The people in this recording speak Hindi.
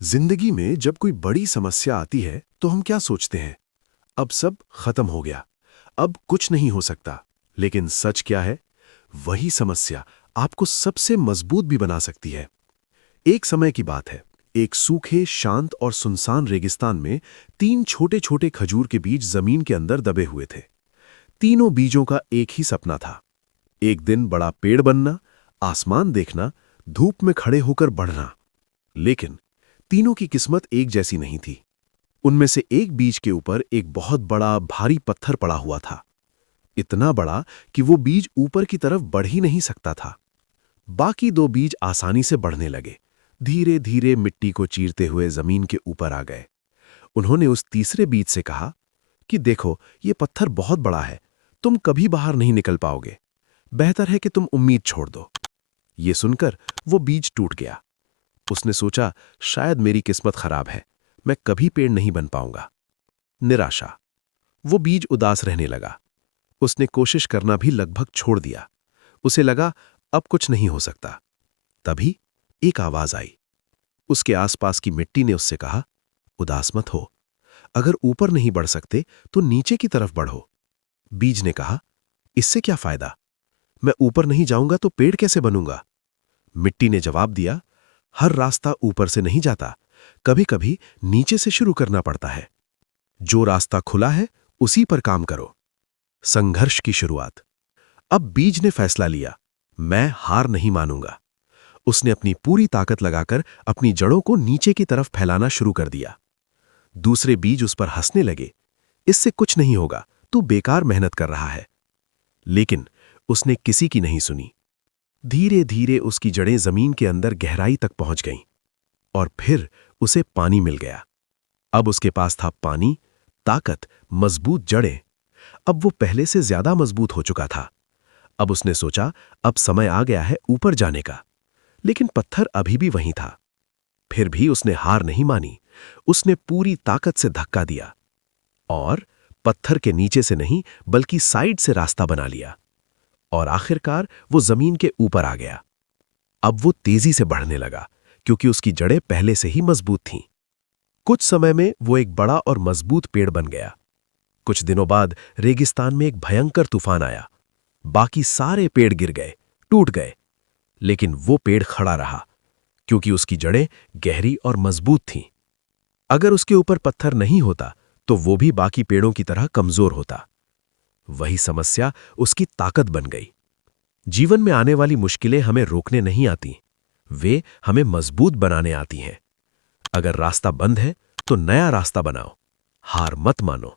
जिंदगी में जब कोई बड़ी समस्या आती है तो हम क्या सोचते हैं? अब सब खत्म हो गया, अब कुछ नहीं हो सकता। लेकिन सच क्या है? वही समस्या आपको सबसे मजबूत भी बना सकती है। एक समय की बात है, एक सूखे, शांत और सुनसान रेगिस्तान में तीन छोटे छोटे खजूर के बीज जमीन के अंदर दबे हुए थे। तीनों बीजों का एक ही सपना था, एक दिन बड़ा पेड़ बनना, आसमान देखना, धूप में खड़े होकर बढ़ना। लेकिन तीनों की किस्मत एक जैसी नहीं थी। उनमें से एक बीज के ऊपर एक बहुत बड़ा भारी पत्थर पड़ा हुआ था, इतना बड़ा कि वो बीज ऊपर की तरफ बढ़ ही नहीं सकता था। बाकी दो बीज आसानी से बढ़ने लगे, धीरे धीरे मिट्टी को चीरते हुए जमीन के ऊपर आ गए। उन्होंने उस तीसरे बीज से कहा कि देखो, ये पत्थर बहुत बड़ा है, तुम कभी बाहर नहीं निकल पाओगे, बेहतर है कि तुम उम्मीद छोड़ दो। ये सुनकर वो बीज टूट गया। उसने सोचा, शायद मेरी किस्मत खराब है, मैं कभी पेड़ नहीं बन पाऊंगा। निराशा। वो बीज उदास रहने लगा। उसने कोशिश करना भी लगभग छोड़ दिया। उसे लगा, अब कुछ नहीं हो सकता। तभी एक आवाज आई। उसके आसपास की मिट्टी ने उससे कहा, उदास मत हो, अगर ऊपर नहीं बढ़ सकते तो नीचे की तरफ बढ़ो। बीज ने कहा, इससे क्या फायदा, मैं ऊपर नहीं जाऊंगा तो पेड़ कैसे बनूंगा? मिट्टी ने जवाब दिया, हर रास्ता ऊपर से नहीं जाता, कभी कभी नीचे से शुरू करना पड़ता है। जो रास्ता खुला है उसी पर काम करो। संघर्ष की शुरुआत। अब बीज ने फैसला लिया, मैं हार नहीं मानूंगा। उसने अपनी पूरी ताकत लगाकर अपनी जड़ों को नीचे की तरफ फैलाना शुरू कर दिया। दूसरे बीज उस पर हंसने लगे, इससे कुछ नहीं होगा, तू बेकार मेहनत कर रहा है। लेकिन उसने किसी की नहीं सुनी। धीरे धीरे उसकी जड़ें जमीन के अंदर गहराई तक पहुंच गईं और फिर उसे पानी मिल गया। अब उसके पास था पानी, ताकत, मजबूत जड़ें। अब वो पहले से ज्यादा मजबूत हो चुका था। अब उसने सोचा, अब समय आ गया है ऊपर जाने का। लेकिन पत्थर अभी भी वहीं था। फिर भी उसने हार नहीं मानी। उसने पूरी ताकत से धक्का दिया और पत्थर के नीचे से नहीं बल्कि साइड से रास्ता बना लिया। और आखिरकार वो जमीन के ऊपर आ गया। अब वो तेजी से बढ़ने लगा, क्योंकि उसकी जड़ें पहले से ही मजबूत थीं। कुछ समय में वो एक बड़ा और मजबूत पेड़ बन गया। कुछ दिनों बाद रेगिस्तान में एक भयंकर तूफान आया। बाकी सारे पेड़ गिर गए, टूट गए। लेकिन वो पेड़ खड़ा रहा, क्योंकि उसकी जड़ें गहरी और मजबूत थीं। अगर उसके ऊपर पत्थर नहीं होता तो वो भी बाकी पेड़ों की तरह कमजोर होता। वही समस्या उसकी ताकत बन गई। जीवन में आने वाली मुश्किलें हमें रोकने नहीं आती, वे हमें मजबूत बनाने आती हैं। अगर रास्ता बंद है तो नया रास्ता बनाओ, हार मत मानो।